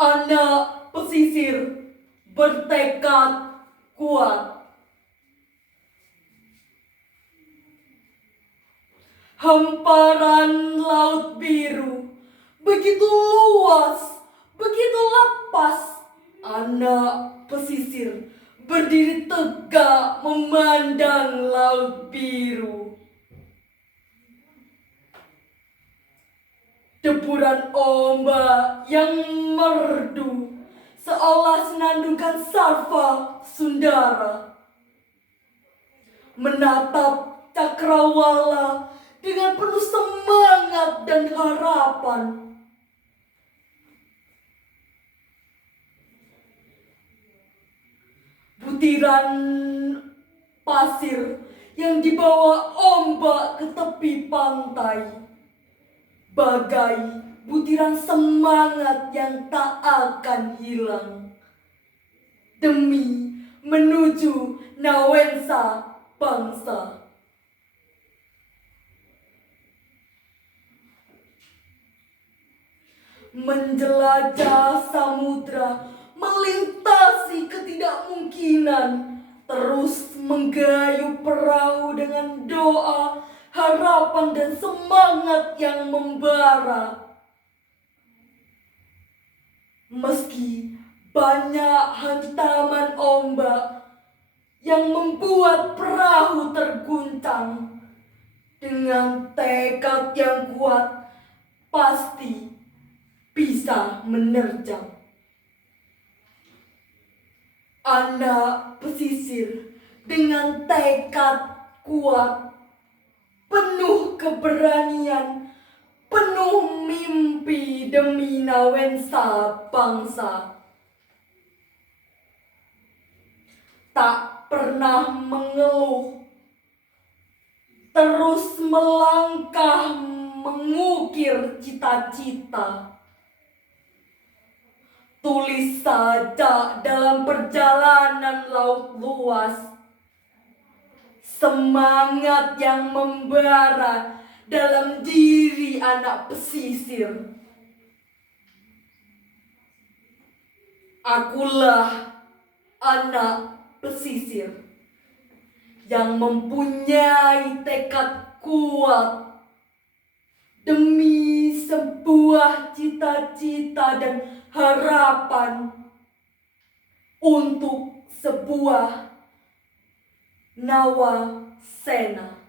Anak pesisir bertekad kuat. Hamparan laut biru begitu luas, begitu lepas. Anak pesisir berdiri tegak memandang laut biru. Deburan ombak yang merdu seolah senandungkan Sarva Sundara. Menatap cakrawala dengan penuh semangat dan harapan. Butiran pasir yang dibawa ombak ke tepi pantai, bagai butiran semangat yang tak akan hilang demi menuju Nawensa bangsa. Menjelajah samudra, melintasi ketidakmungkinan, terus menggayuh perahu dengan doa, harapan dan semangat yang membara. Meski banyak hantaman ombak yang membuat perahu terguncang, dengan tekad yang kuat pasti bisa menerjang. Anak pesisir dengan tekad kuat, penuh keberanian, penuh mimpi demi Nawensa bangsa. Tak pernah mengeluh, terus melangkah mengukir cita-cita. Tulis saja dalam perjalanan laut luas, semangat yang membara dalam diri anak pesisir. Akulah anak pesisir yang mempunyai tekad kuat demi sebuah cita-cita dan harapan untuk sebuah Nawasena.